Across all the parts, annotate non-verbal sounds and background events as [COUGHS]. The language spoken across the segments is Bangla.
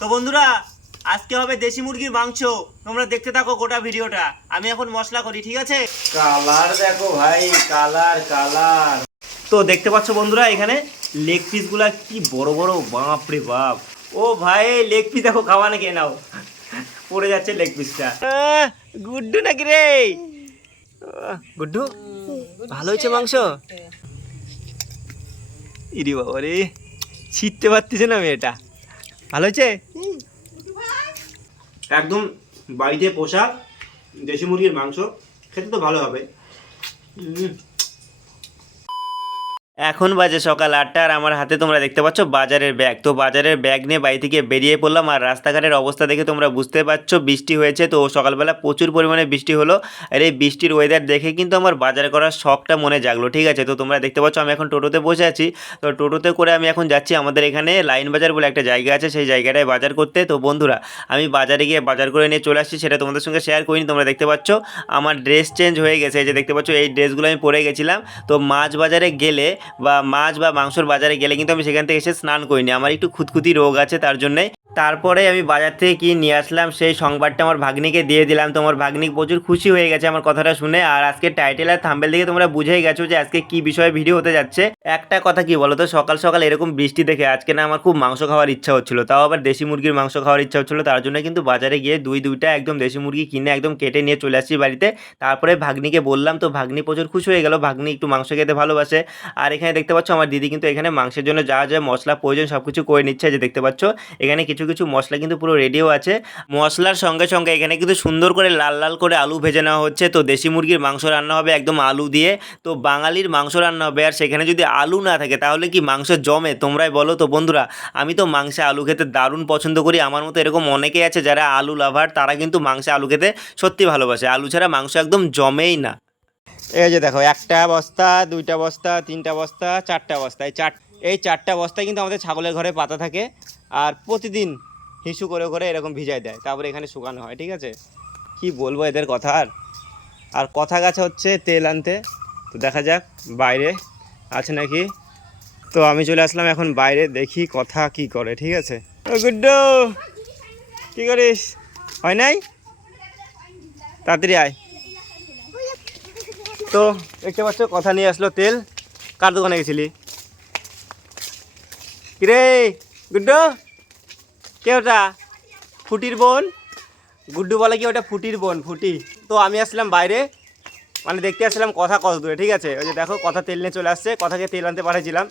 তো বন্ধুরা আজকে হবে দেশি মুরগির মাংস। তোমরা দেখতে থাকো গোটা ভিডিওটা। আমি এখন মশলা করি ঠিক আছে? কালার দেখো ভাই কালার কালার। তো দেখতে পাচ্ছ বন্ধুরা এখানে লেগ পিসগুলা কি বড় বড় বাপ রে বাপ। ও ভাই লেগ পিস দেখো খাওয়া না কে নাও। পড়ে যাচ্ছে লেগ পিসটা গুড্ডু নাকি রে? গুড্ডু ভালো হয়েছে মাংস? ইরি বাবা রে ছিটতে পারতেছে না মেয়েটা। ভালো হয়েছে? একদম বাড়িতে পোষা দেশি মুরগির মাংস খেতে তো ভালো হবে। এখন বাজে সকাল আটটা আর আমার হাতে তোমরা দেখতে পাচ্ছ বাজারের ব্যাগ। তো বাজারের ব্যাগ নিয়ে বাড়ি থেকে বেরিয়ে পড়লাম আর রাস্তাঘাটের অবস্থা দেখে তোমরা বুঝতে পারছ বৃষ্টি হয়েছে। তো সকালবেলা প্রচুর পরিমাণে বৃষ্টি হলো আর এই বৃষ্টির ওয়েদার দেখে কিন্তু আমার বাজার করার শখটা মনে জাগলো। ঠিক আছে, তো তোমরা দেখতে পাচ্ছ আমি এখন টোটোতে বসে আছি। তো টোটোতে করে আমি এখন যাচ্ছি আমাদের এখানে লাইন বাজার বলে একটা জায়গা আছে, সেই জায়গাটায় বাজার করতে। তো বন্ধুরা, আমি বাজারে গিয়ে বাজার করে নিয়ে চলে আসছি, সেটা তোমাদের সঙ্গে শেয়ার করিনি, তোমরা দেখতে পাচ্ছ আমার ড্রেস চেঞ্জ হয়ে গেছে। এই যে দেখতে পাচ্ছ এই ড্রেসগুলো আমি পরে গেছিলাম। তো মাছ বাজারে গেলে বা মাছ বা মাংসর বাজারে গেলে কিন্তু আমি সেখান থেকে এসে স্নান করিনি। আমার একটু খুঁতখুতি রোগ আছে তার জন্যে তারপরে আমি বাজার থেকে কি নিয়ে আসলাম, সেই সংবাদটা আমার ভাগ্নিকে দিয়ে দিলাম। তোমার ভাগ্নি প্রচুর খুশি হয়ে গেছে আমার কথাটা শুনে। আর আজকে টাইটেল আর থাম্বেল দেখে তোমরা বুঝেই গেছো যে আজকে কি বিষয়ে ভিডিও হতে যাচ্ছে। একটা কথা কি বলো তো সকাল সকাল এরকম বৃষ্টি দেখে আজকে না আমার খুব মাংস খাওয়ার ইচ্ছা হচ্ছিল। তাও আবার দেশি মুরগির মাংস খাওয়ার ইচ্ছা হচ্ছিল। তার জন্য কিন্তু বাজারে গিয়ে দুই, দুইটা একদম দেশি মুরগি কিনে একদম কেটে নিয়ে চলে আসছি বাড়িতে। তারপরে ভাগ্নিকে বললাম, তো ভাগ্নি প্রচুর খুশি হয়ে গেল। ভাগ্নি একটু মাংস খেতে ভালোবাসে। আর এখানে দেখতে পাচ্ছ, আমার দিদি কিন্তু এখানে মাংসের জন্য যা যা মশলা প্রয়োজন সব কিছু করে নিচ্ছে। যে দেখতে পাচ্ছ, এখানে কিছু কিছু কিছু মশলা কিন্তু পুরো রেডিও আছে। মশলার সঙ্গে সঙ্গে এখানে কিন্তু সুন্দর করে লাল লাল করে আলু ভেজে নেওয়া হচ্ছে। তো দেশি মুরগির মাংস রান্না হবে একদম আলু দিয়ে। তো বাঙালির মাংস রান্না হবে। আর সেখানে যদি আলু না থাকে, তাহলে কি মাংস জমে? তোমরাই বলো তো বন্ধুরা। আমি তো মাংসে আলু খেতে দারুণ পছন্দ করি। আমার মতো এরকম অনেকেই আছে যারা আলু লাভার তারা কিন্তু মাংসে আলু খেতে সত্যি ভালোবাসে। আলু ছাড়া মাংস একদম জমেই না। এই যে দেখো, একটা বস্তা, দুইটা বস্তা, তিনটা বস্তা, চারটা বস্তা। এই চার এই চারটা বস্তায় কিন্তু আমাদের ছাগলের ঘরে পাতা থাকে। আর প্রতিদিন হিসু করে করে এরকম ভিজায় দেয়, তারপরে এখানে শুকানো হয়, ঠিক আছে? কি বলব এদের কথা আর? আর কথা গাছে হচ্ছে তেল আনতে, তো দেখা যাক বাইরে আছে নাকি? তো আমি চলে আসলাম এখন বাইরে, দেখি কথা কি করে, ঠিক আছে? গুড্ডু, কি করিস? হয় নাই? তাড়াতাড়ি আয়। তো দেখতে পাচ্ছ, কথা নিয়ে আসলো তেল। কার দোকানে গেছিলি? কিরে? গুড্ডু, কে ওটা? ফুটির বোন? গুড্ডু বলে কি ওটা ফুটির বোন? ফুটি। তো আমি আসলাম বাইরে মানে দেখতে আসলাম কথা কত দূরে, ঠিক আছে? ওই যে দেখো, কথা তেল নিয়ে চলে আসছে, কথাকে তেল আনতে পাঠিয়েছিলাম।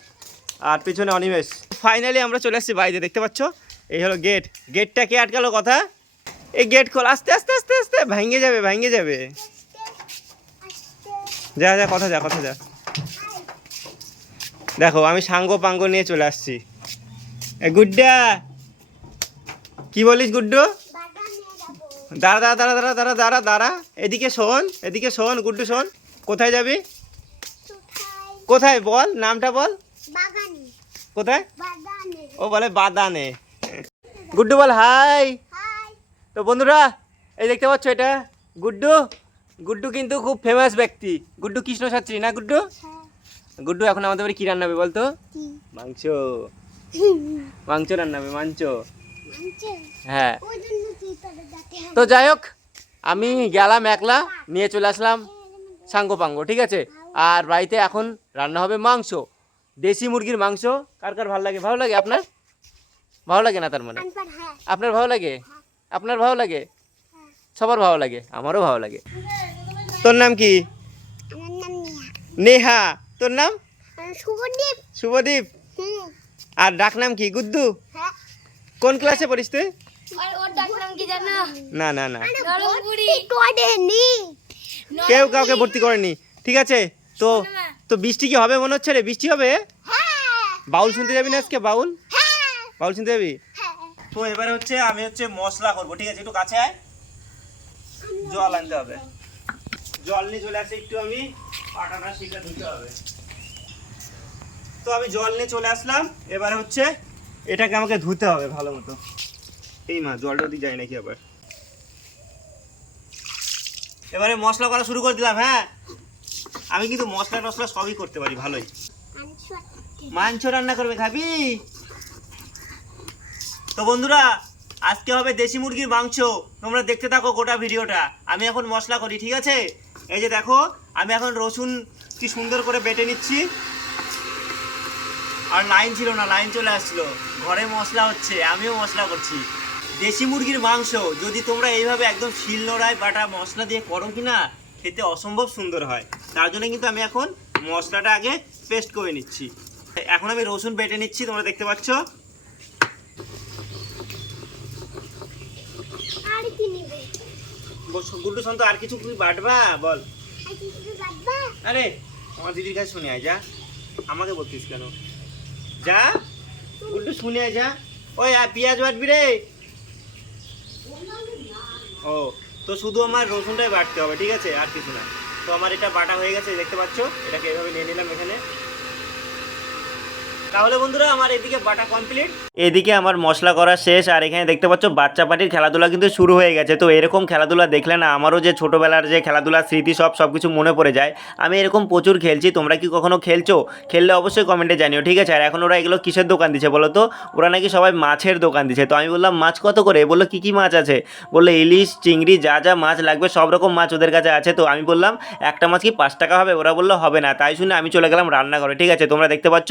আর পিছনে অনিমেষ। ফাইনালি আমরা চলে আসছি বাইরে, দেখতে পাচ্ছ? এই হলো গেট গেটটা কে আটকালো কথা? এই গেট খোল, আস্তে আস্তে আস্তে আস্তে, ভেঙে যাবে ভেঙে যাবে। যা যা, কথা যা কথা যা। দেখো, আমি সাঙ্গ পাঙ্গ নিয়ে চলে আসছি। গুড্ডা। কি বলিস গুড্ডু? দাঁড়া দাঁড়া দাঁড়া দাঁড়া দাঁড়া দাঁড়া দাঁড়া। এদিকে শোন এদিকে শোন গুড্ডু শোন। কোথায় যাবি? কোথায় বল নামটা বল। কোথায়? ও বলে বাদানে। গুড্ডু বল হাই। তো বন্ধুরা এই দেখতে পাচ্ছ এটা? গুড্ডু গুড্ডু কিন্তু খুব ফেমাস ব্যক্তি। গুড্ডু কৃষ্ণ ছাত্রী না গুড্ডু? হ্যাঁ। গুড্ডু এখন আমাদের বাড়ি কি রান্না হবে বলতো মাংস। মাংস রান্না হবে মাংস? হ্যাঁ। তো যাই হোক আমি গেলাম একলা নিয়ে চলে আসলাম সাঙ্গ পাঙ্গ ঠিক আছে? আর বাড়িতে এখন রান্না হবে মাংস। দেশি মুরগির মাংস কার কার ভালো লাগে? ভালো লাগে আপনার? ভালো লাগে না তার মানে? হ্যাঁ। আপনার ভালো লাগে? আপনার ভালো লাগে? সবার ভালো লাগে আমারও ভালো লাগে। তোর নাম কি? নেহা। তোর নাম? শুভদীপ। শুভদীপ। আর ডাক নাম কি গুদ্দু হ্যাঁ। কোন ক্লাসে পড়িস তুই? আর ওর ডাক নাম কি জানো? না না না। কেউ কাউকে ভর্তি করেনি। ঠিক আছে তো তো বৃষ্টি কি হবে মনে হচ্ছে রে? বৃষ্টি হবে? হ্যাঁ। বাউল শুনতে যাবি না আজকে বাউল? হ্যাঁ। বাউল শুনতে যাবি? তো এবারে হচ্ছে আমি হচ্ছে মশলা করব ঠিক আছে? একটু কাছে আয়। জল আনতে হবে। জল নিয়ে চলে আসে একটু আমি পাটাটা শিখে ধুতে হবে। তো আমি জল নিয়ে চলে আসলাম। এবারে হচ্ছে এটাকে আমাকে ধুতে হবে ভালো মতো। এই মা, জলটা দিয়ে যায় নাকি আবার? এবারে মশলা করা শুরু করে দিলাম হ্যাঁ? আমি কিন্তু মশলা টশলা সবই করতে পারি, ভালোই। মাংস রান্না করবে, খাবি? তো বন্ধুরা, আজকে হবে দেশি মুরগির মাংস। তোমরা দেখতে থাকো গোটা ভিডিওটা। আমি এখন মশলা করি, ঠিক আছে? এই যে দেখো, আমি এখন রসুন কি সুন্দর করে বেটে নিচ্ছি। আর লাইন ছিল না লাইন চলে আসছিল। ঘরে মশলা হচ্ছে আমিও মশলা করছি। দেশি মুরগির মাংস যদি তোমরা এইভাবে একদম শিল নোড়ায় বাটা মশলা দিয়ে করো কি না খেতে অসম্ভব সুন্দর হয়। তার জন্য কিন্তু আমি এখন মশলাটা আগে পেস্ট করে নিচ্ছি। এখন আমি রসুন বেটে নিচ্ছি তোমরা দেখতে পাচ্ছ। গুড্ডু সন্ত আর কিছু তুই বাটবা? বল। আরে আমার দিদির কাছে শুনে আয় যা। আমাকে বলতিস কেন? যা, গুড্ডু শুনে যা। ওই, আর পেঁয়াজ বাটবি রে। ও, তো শুধু আমার রসুনটাই বাটতে হবে, ঠিক আছে? আর কিছু না। তো আমার এটা বাটা হয়ে গেছে, দেখতে পাচ্ছ? এটাকে এভাবে নিয়ে নিলাম এখানে। তাহলে বন্ধুরা, আমার এদিকে বাটা কমপ্লিট এদিকে আমার মশলা করা শেষ, আর এখানে দেখতে পাচ্ছ বাচ্চা পাটির খেলাধুলা কিন্তু শুরু হয়ে গেছে। তো এরকম খেলাধুলা দেখলে না, আমারও যে ছোটোবেলার যে খেলাধুলার স্মৃতি সব সব কিছু মনে পড়ে যায়। আমি এরকম প্রচুর খেলছি, তোমরা কি কখনো খেলছো? খেললে অবশ্যই কমেন্টে জানিও, ঠিক আছে? আর এখন ওরা এগুলো কিসের দোকান দিচ্ছে বলো তো? ওরা নাকি সবাই মাছের দোকান দিচ্ছে তো আমি বললাম, মাছ কত করে? বলল, কী কী মাছ আছে? বলল, ইলিশ, চিংড়ি, যা যা মাছ লাগবে, সব রকম মাছ ওদের কাছে আছে। তো আমি বললাম, একটা মাছ কি পাঁচ টাকা হবে? ওরা বলল, হবে না। তাই শুনে আমি চলে গেলাম রান্নাঘরে, ঠিক আছে? তোমরা দেখতে পাচ্ছ,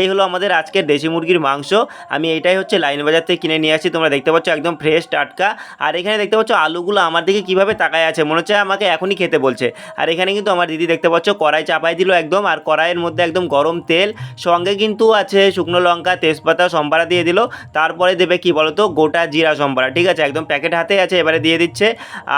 এই হলো আমাদের আজকের দেশি মুরগির মাংস। আমি এইটাই হচ্ছে লাইন বাজার থেকে কিনে নিয়ে আসছি। তোমরা দেখতে পাচ্ছ একদম ফ্রেশ টাটকা। আর এখানে দেখতে পাচ্ছ আলুগুলো আমার দিকে কীভাবে তাকায় আছে, মনে হচ্ছে আমাকে এখনই খেতে বলছে। আর এখানে কিন্তু আমার দিদি দেখতে পাচ্ছ কড়াই চাপাই দিল একদম। আর কড়াইয়ের মধ্যে একদম গরম তেল, সঙ্গে কিন্তু আছে শুকনো লঙ্কা, তেজপাতা, সম্বারা দিয়ে দিল। তারপরে দেবে কি বলতো? গোটা জিরা, সম্বারা। ঠিক আছে? একদম প্যাকেট হাতে আছে, এবারে দিয়ে দিচ্ছে।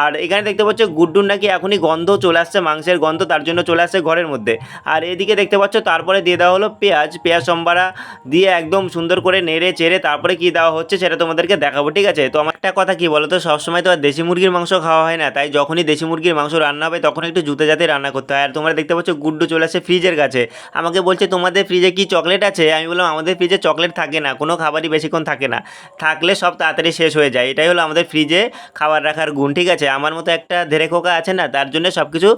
আর এখানে দেখতে পাচ্ছ গুড্ডুর নাকি এখনই গন্ধ চলে আসছে, মাংসের গন্ধ, তার জন্য চলে আসছে ঘরের মধ্যে। আর এদিকে দেখতে পাচ্ছ তারপরে দিয়ে দেওয়া হলো পেঁয়াজ। পেঁয়াজ সম্বারা দিয়ে একদম সুন্দর করে নেড়ে চেড়ে তারপরে কি দেওয়া হচ্ছে সেটা তোমাদেরকে দেখাবো, ঠিক আছে? তো আমার একটা কথা কি বলো তো সবসময় তো আর দেশি মুরগির মাংস খাওয়া হয় না, তাই যখনই দেশি মুরগির মাংস রান্না হবে তখন একটু জুতে জাতে রান্না করতে হয়। আর তোমরা দেখতে পাচ্ছ গুড্ডু চলে আসে ফ্রিজের কাছে। আমাকে বলছে, তোমাদের ফ্রিজে কি চকলেট আছে? আমি বললাম, আমাদের ফ্রিজে চকলেট থাকে না, কোনো খাবারই বেশিক্ষণ থাকে না। থাকলে সব তাড়াতাড়ি শেষ হয়ে যায়। এটাই হলো আমাদের ফ্রিজে খাবার রাখার গুণ, ঠিক আছে? আমার মতো একটা ধেরে খোকা আছে না, তার জন্য সব কিছু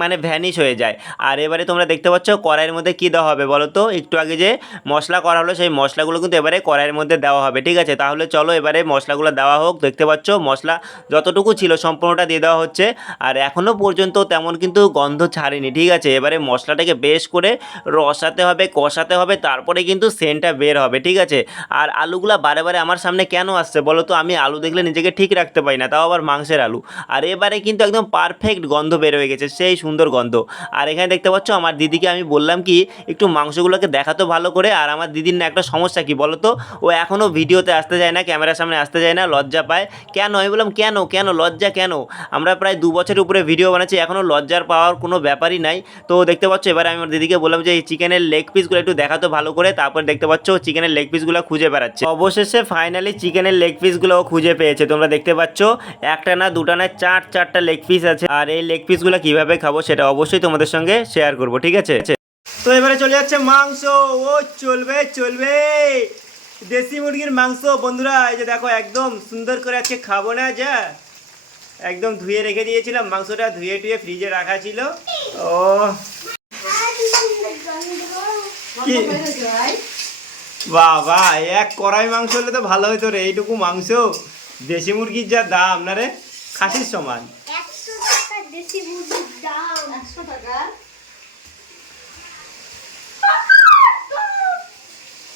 মানে ভ্যানিশ হয়ে যায়। আর এবারে তোমরা দেখতে পাচ্ছ কড়াইয়ের মধ্যে কী দেওয়া হবে বলো তো? একটু আগে যে মশলা করা হলো, সেই মশলাগুলো কিন্তু এবারে কড়াইয়ের মধ্যে দেওয়া হবে, ঠিক আছে? তাহলে চলো এবারে মশলাগুলো দেওয়া হোক। দেখতে পাচ্ছ মশলা যতটুকু ছিল সম্পূর্ণটা দিয়ে দেওয়া হচ্ছে। আর এখনও পর্যন্ত তেমন কিন্তু গন্ধ ছাড়েনি, ঠিক আছে? এবারে মশলাটাকে বেশ করে রসাতে হবে, কষাতে হবে, তারপরে কিন্তু সেন্টটা বের হবে, ঠিক আছে? আর আলুগুলো বারে বারে আমার সামনে কেন আসছে বলো তো? আমি আলু দেখলে নিজেকে ঠিক রাখতে পারি না, তাও আবার মাংসের আলু। আর এবারে কিন্তু একদম পারফেক্ট গন্ধ বের হয়ে গেছে, সেই সুন্দর গন্ধ। আর এখানে দেখতে পাচ্ছ, আমার দিদিকে আমি বললাম কি, একটু মাংসগুলোকে দেখাতো ভালো করে, আর আমার দিদির না একটা সমস্যা কি বলো তো ও এখনও ভিডিওতে আসতে যায় না, ক্যামেরার সামনে আসতে যায় না, লজ্জা পায়। কেন? আমি বললাম, কেন? কেন? লজ্জা কেন? আমরা প্রায় দু বছরের উপরে ভিডিও বানাচ্ছি এখনও লজ্জার পাওয়ার কোনো ব্যাপারই নাই। তো দেখতে পাচ্ছ, এবার আমি আমার দিদিকে বললাম যে, এই চিকেনের লেগ পিসগুলো একটু দেখাতো ভালো করে, তারপর দেখতে পাচ্ছ, চিকেনের লেগ পিসগুলো খুঁজে বেড়াচ্ছে। অবশেষে ফাইনালি চিকেনের লেগ পিসগুলো খুঁজে পেয়েছে, তোমরা দেখতে পাচ্ছ। একটা না দুটা না চার, চারটা লেগ পিস আছে। আর এই লেগ পিসগুলো কীভাবে খাব সেটা অবশ্যই তোমাদের সঙ্গে শেয়ার করব, ঠিক আছে? তো এবারে চলে যাচ্ছে মাংস। ও, চলবে চলবে। দেশি মুরগির মাংস, বন্ধুরা, এই যে দেখো, একদম সুন্দর করে আজকে খাব না, যা। একদম ধুয়ে রেখে দিয়েছিলাম, মাংসটা ধুয়ে টুয়ে ফ্রিজে রাখা ছিল। ও। কি? বাহ এক কড়াই মাংস হলে তো ভালো হতো রে, এইটুকু মাংস। দেশি মুরগির যা দাম, না রে? খাসির সমান একশো টাকা দেশি মুরগির দাম একশো টাকা।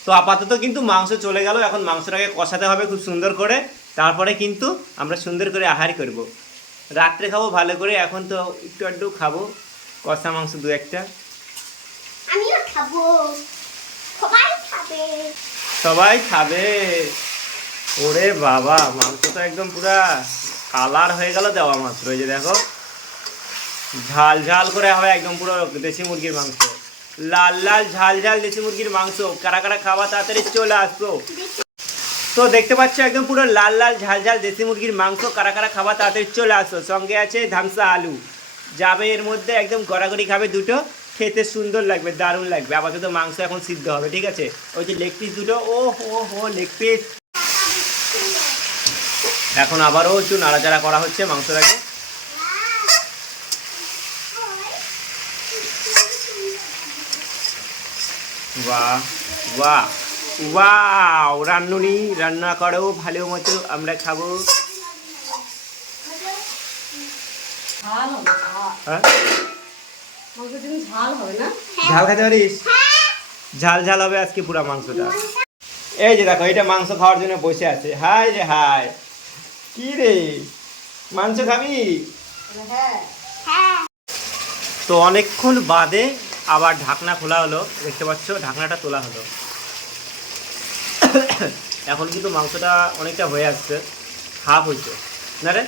তো আপাতত কিন্তু মাংস চলে গেল। এখন মাংসটাকে কষাতে হবে খুব সুন্দর করে। তারপরে কিন্তু আমরা সুন্দর করে আহার করব। রাত্রে খাব ভালো করে। এখন তো একটু একটু খাব। কষা মাংস দু একটা। আমিও খাব। সবাই খাবে। সবাই খাবে। ওরে বাবা মাংস তো একদম পুরা কালার হয়ে গেল দেওয়া মাত্র এই যে দেখো। ঝাল ঝাল করে হবে একদম পুরো দেশি মুরগির মাংস। লাল লাল ঝাল ঝাল দেশি মুরগির মাংস। কারা কারা খাওয়া তাড়াতাড়ি চলে আসতো তো দেখতে পাচ্ছ একদম পুরো লাল লাল ঝাল ঝাল দেশি মুরগির মাংস। কারা কারা খাওয়া তাড়াতাড়ি চলে আসো। সঙ্গে আছে ধামসা আলু। যাবে এর মধ্যে একদম গড়াগড়ি খাবে দুটো। খেতে সুন্দর লাগবে, দারুণ লাগবে। আপাতত মাংস এখন সিদ্ধ হবে, ঠিক আছে? ওই যে লেগ পিস দুটো ও হো হো লেগ পিস এখন আবারও একটু নাড়াচাড়া করা হচ্ছে মাংসটাকে। বাহ বাহ ওয়াও রান্নুনি রান্না করো ভালো মতো আমরা খাব। ঝাল ঝাল। হ্যাঁ? ঝাল হবে খেতে পারিস? ঝাল ঝাল হবে আজকে পুরো মাংসটা। এই যে দেখো এটা মাংস খাওয়ার জন্য বসে আছে। হাই রে হাই। কি রে? মাংস খাবি? হ্যাঁ। তো অনেকক্ষণ বাদে আবার ঢাকনা খোলা হলো, দেখতে পাচ্ছ ঢাকনাটা তোলা হলো। এখন কিন্তু মাংসটা অনেকটা হয়ে আসছে, হাফ হয়েছে। না রে?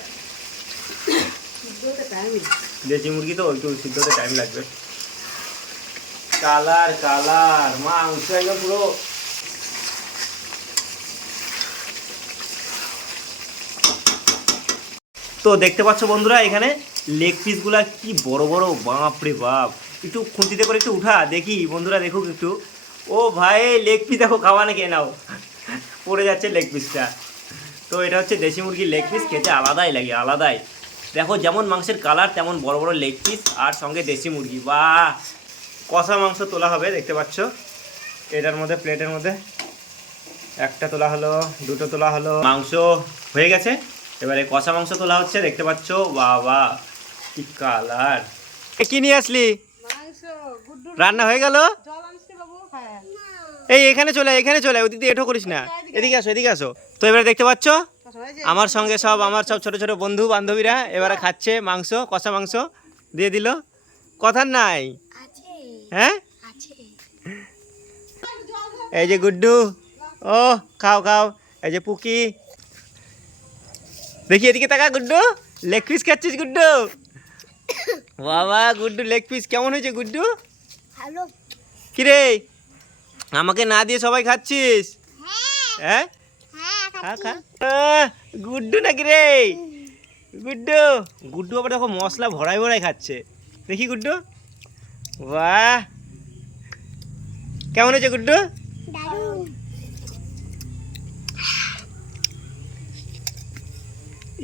দেশি মুরগি তো, একটু সিদ্ধ হতে টাইম লাগবে। কালার কালার, মাংস একদম পুরো। তো দেখতে পাচ্ছ বন্ধুরা, এখানে লেগ পিসগুলা কি বড় বড় বাপ রে বাপ। একটু খুঁটিতে করে একটু উঠা, দেখি বন্ধুরা দেখুক একটু। ও ভাই লেগ পিস দেখো, খাওয়া নাকি? নাও। পড়ে যাচ্ছে লেগ পিসটা তো এটা হচ্ছে দেশি মুরগির লেগ পিস খেতে আলাদাই লাগে, আলাদাই। দেখো যেমন মাংসের কালার তেমন বড় বড় লেগ পিস আর সঙ্গে দেশি মুরগি। বা কষা মাংস তোলা হবে, দেখতে পাচ্ছ? এটার মধ্যে প্লেটের মধ্যে। একটা তোলা হলো, দুটো তোলা হলো। মাংস হয়ে গেছে। এবারে কষা মাংস তোলা হচ্ছে, দেখতে পাচ্ছ? বাবা কি কালার কি নিয়ে আসলি? রান্না হয়ে গেল? জল আনছি বাবু হ্যাঁ। এই এখানে চলে এখানে চলে ওদিক দিয়ে এঠো করিস না। এদিকে আসো এদিকে আসো। তো এবারে দেখতে পাচ্ছ? আমার সঙ্গে সব আমার সব ছোট ছোট বন্ধু বান্ধবীরা এবারে খাচ্ছে মাংস কষা মাংস দিয়ে দিল। কথার নাই? হ্যাঁ? এই যে গুড্ডু ও খাও খাও। এই যে পুকি। দেখি এদিকে তাকা গুড্ডু। লেগ পিস খাচ্ছিস গুড্ডু? [COUGHS] বাবা গুড্ডু লেগ পিস। কেমন হয়েছে গুড্ডু? কিরে? আমাকে না দিয়ে সবাই খাচ্ছিস? হ্যাঁ। হ্যাঁ? হ্যাঁ খা খা। গুড্ডু নাকি রে? গুড্ডু। গুড্ডু আবার দেখো মশলা ভরাই ভরাই খাচ্ছে। দেখি গুড্ডু। বাহ। কেমন হয়েছে গুড্ডু?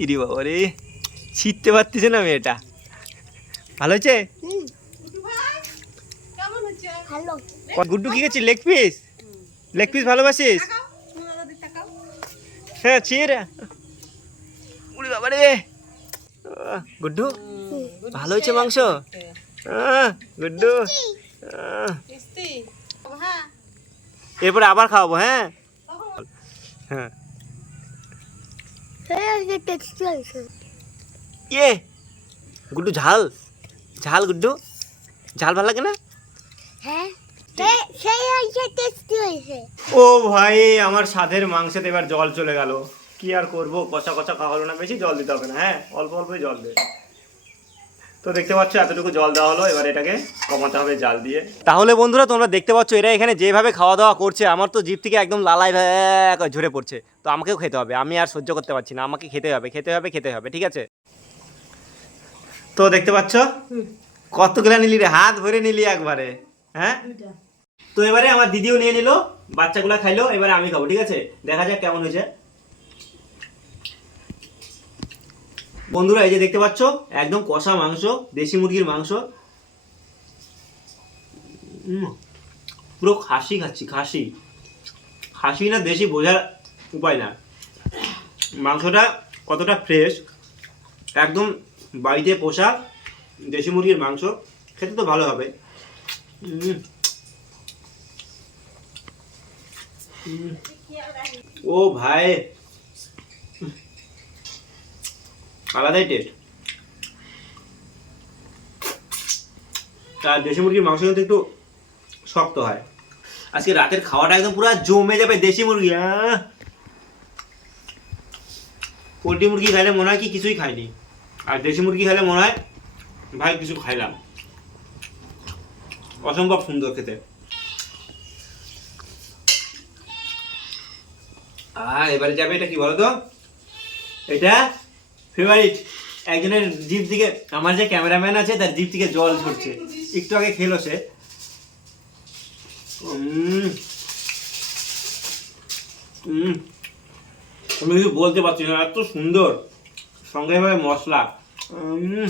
ইরি বাবা রে ছিটতে পারতেছে না মেয়েটা। ভালো হয়েছে? ভালো। গুড্ডু কি করছিস লেগ পিস লেগ পিস ভালোবাসিস? হ্যাঁ চির উড়ি বাবা রে। গুড্ডু ভালো হয়েছে মাংস? গুড্ডু এরপরে আবার খাওয়াবো হ্যাঁ? হ্যাঁ। হ্যাঁ ইয়ে গুড্ডু ঝাল। ঝাল গুড্ডু। ঝাল ভালো লাগে না? হ্যাঁ? ও ভাই আমার সাধের মাংসেতে এবার জল চলে গেল। কি আর করব? কষা কষা খাওয়া হলো না বেশি জল দিতে হবে না হ্যাঁ? অল্প অল্পই জল দে। তো দেখতে পাচ্ছ এতটুকু জল দেওয়া হলো এবার এটাকে কমাতে হবে জাল দিয়ে। তাহলে বন্ধুরা তোমরা দেখতে পাচ্ছ এরা এখানে যেভাবে খাওয়া দাওয়া করছে আমার তো জিভ থেকে একদম লালাই ঝরে পড়ছে। তো আমাকেও খেতে হবে আমি আর সহ্য করতে পারছি না আমাকে খেতে হবে খেতে হবে খেতে হবে ঠিক আছে? তো দেখতে পাচ্ছ? কতগুলা নিলি রে হাত ভরে নিলি একবারে। হ্যাঁ? তো এবারে আমার দিদিও নিয়ে নিল বাচ্চাগুলা খাইলো এবারে আমি খাব ঠিক আছে? দেখা যাক কেমন হয়েছে। বন্ধুরা এই যে দেখতে পাচ্ছ একদম কষা মাংস দেশি মুরগির মাংস। পুরো খাসি খাচ্ছি খাসি। খাসি না দেশি বোঝার উপায় না। মাংসটা কতটা ফ্রেশ একদম বাড়িতে পোষা দেশি মুরগির মাংস খেতে তো ভালো হবে। ও ভাই। আলাদাই টেস্ট আর দেশি মুরগির মাংস কিন্তু একটু শক্ত হয়। আজকে রাতের খাওয়াটা একদম পুরো জমে যাবে দেশি মুরগি আহ! পোলট্রি মুরগি খাইলে মনে হয় কি কিছুই খাইনি। আর দেশি মুরগি খাইলে মনে হয়, ভাই, কিছু খাইলাম। অসম্ভব সুন্দর খেতে আর এবারে যাবে এটা কি বলতো এটা ফেভারিট একজনের জিপ দিকে আমার যে ক্যামেরাম্যান আছে, তার জিপ থেকে জল ঝরছে একটু আগে খেলো সে। আমি কিছু বলতে পারছি না, এত সুন্দর সঙ্গে ভাবে মশলা উম।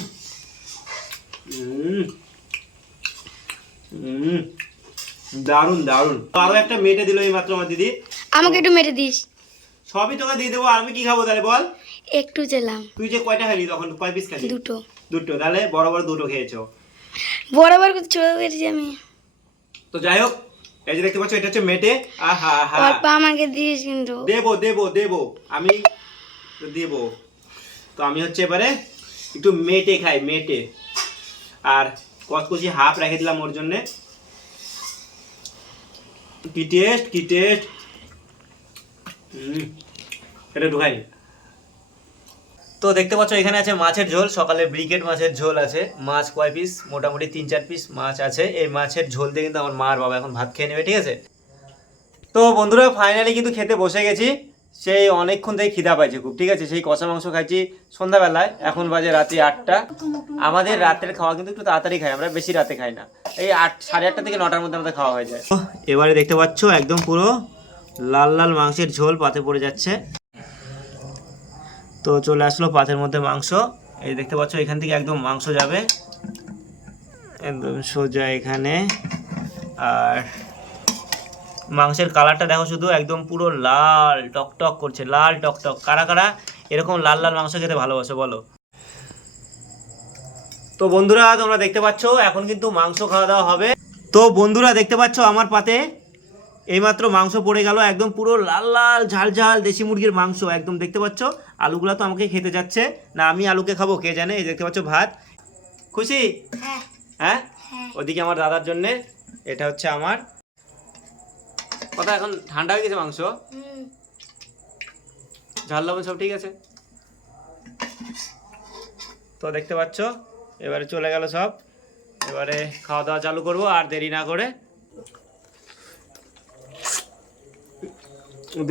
দারুণ দারুণ আরও একটা মেটে দিল এই মাত্র আমার দিদি। আমাকে একটু মেরে দিস। সবই তোকে দিয়ে দেবো আর আমি কি খাব তাহলে বল? একটু জেলাম। তুই যে কয়টা খালি তখন? কয় পিস খালি দুটো। দুটো তাহলে বড় বড় দুটো খেয়েছো। বরাবর করে ছোট করেছি আমি। তো যাই হোক এই যে দেখতে পাচ্ছ এটা হচ্ছে মেটে। আহা হা অল্প আমাকে দিস কিন্তু। দেবো দেবো দেবো। আমি দেবো। তো আমি হচ্ছে এবারে একটু মেটে খাই মেটে। আর কচকচি হাফ রেখে দিলাম ওর জন্যে। কি টেস্ট কি টেস্ট এটা ঢুকাই তো দেখতে পাচ্ছ, এখানে আছে মাছের ঝোল, সকালে ব্রিকেট মাছের ঝোল আছে। মাছ কয় পিস মোটামুটি তিন চার পিস মাছ আছে। এই মাছের ঝোল দিয়ে কিন্তু আমার মার বাবা এখন ভাত খেয়ে নেবে, ঠিক আছে? তো বন্ধুরা ফাইনালি কিন্তু খেতে বসে গেছি। সেই অনেকক্ষণ থেকে খিদা পাইছে খুব, ঠিক আছে? সেই কষা মাংস খাইছি সন্ধ্যাবেলায়, এখন বাজে রাত্রি আটটা। আমাদের রাতের খাওয়া কিন্তু একটু তাড়াতাড়ি খাই, আমরা বেশি রাতে খাই না। এই আট, সাড়ে আটটা থেকে নটার মধ্যে আমাদের খাওয়া হয়ে যায়। এবারে দেখতে পাচ্ছ, একদম পুরো লাল লাল মাংসের ঝোল পাতে পড়ে যাচ্ছে। তো চলে আসলো পাতের মধ্যে মাংস। এই দেখতে পাচ্ছ, এখান থেকে একদম মাংস যাবে। একদম সোজা এখানে। আর মাংসের কালারটা দেখো শুধু একদম পুরো লাল টকটক করছে লাল টকটক কারা কারা? এরকম লাল লাল মাংস খেতে ভালোবাসো বলো। তো বন্ধুরা তোমরা দেখতে পাচ্ছ এখন কিন্তু মাংস খাওয়া দাওয়া হবে। তো বন্ধুরা দেখতে পাচ্ছ আমার পাতে? এইমাত্র মাংস পড়ে গেল একদম পুরো লাল লাল ঝাল ঝাল দেশি মুরগির মাংস একদম দেখতে পাচ্ছ? আলুগুলো তো আমাকে খেতে যাচ্ছে। না আমি আলুকে খাব কে জানে? এই দেখতে পাচ্ছ ভাত। খুশি? হ্যাঁ। হ্যাঁ? হ্যাঁ। ওদিকে আমার দাদার জন্যে এটা হচ্ছে আমার কথা এখন ঠান্ডা হয়ে গেছে মাংস? ঝাল লবণ সব ঠিক আছে? তো দেখতে পাচ্ছ এবারে চলে গেল সব। এবারে খাওয়া দাওয়া চালু করব আর দেরি না করে।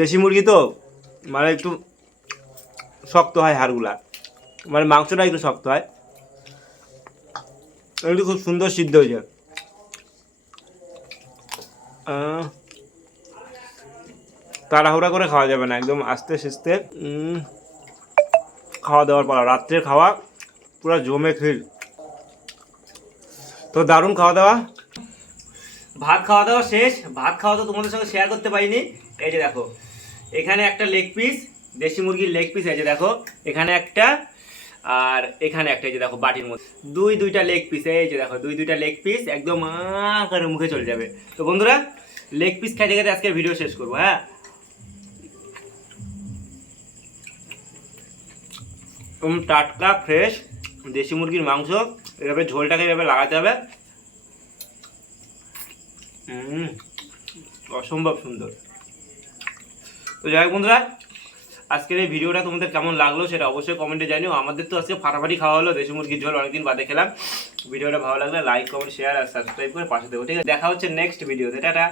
দেশি মুরগি তো মানে একটু শক্ত হয় হাড়গুলা। মানে মাংসটা একটু শক্ত হয়। একটু খুব সুন্দর সিদ্ধ হয়েছে। আহ, তাড়াহুড়া করে খাওয়া যাবে না, একদম আস্তে সিস্তে খাওয়া দাওয়ার পালা। রাত্রের খাওয়া পুরো জমে খিল। তো দারুণ খাওয়া দাওয়া। ভাত খাওয়া দাওয়া শেষ। ভাত খাওয়া তো তোমাদের সঙ্গে শেয়ার করতে পারিনি। এই যে দেখো, এখানে একটা লেগ পিস দেশি মুরগির লেগ পিস এই যে দেখো, এখানে একটা, আর এখানে একটা, এই যে দেখো বাটির মধ্যে। দুই দুইটা লেগ পিস এই যে দেখো, দুই দুইটা লেগ পিস একদম আ করে মুখে চলে যাবে। তো বন্ধুরা লেগ পিস খাইতে খাইতে আজকে ভিডিও শেষ করব হ্যাঁ? টাটকা ফ্রেশ দেশি মুরগির মাংস। এভাবে ঝোলটাকে এভাবে লাগাতে হবে। অসম্ভব সুন্দর। তো যাই বন্ধুরা, আজকের এই ভিডিওটা তোমাদের কেমন লাগল সেটা অবশ্যই কমেন্টে জানিও। আমাদের তো আজকে ফাটাফাটি খাওয়া হলো, দেশি মুরগির ঝোল অনেকদিন বাদে খেলাম। ভিডিওটা ভালো লাগলে লাইক কমেন্ট শেয়ার আর সাবস্ক্রাইব করে পাশে দেবো ঠিক আছে, দেখা হচ্ছে নেক্সট ভিডিওতে টাটা।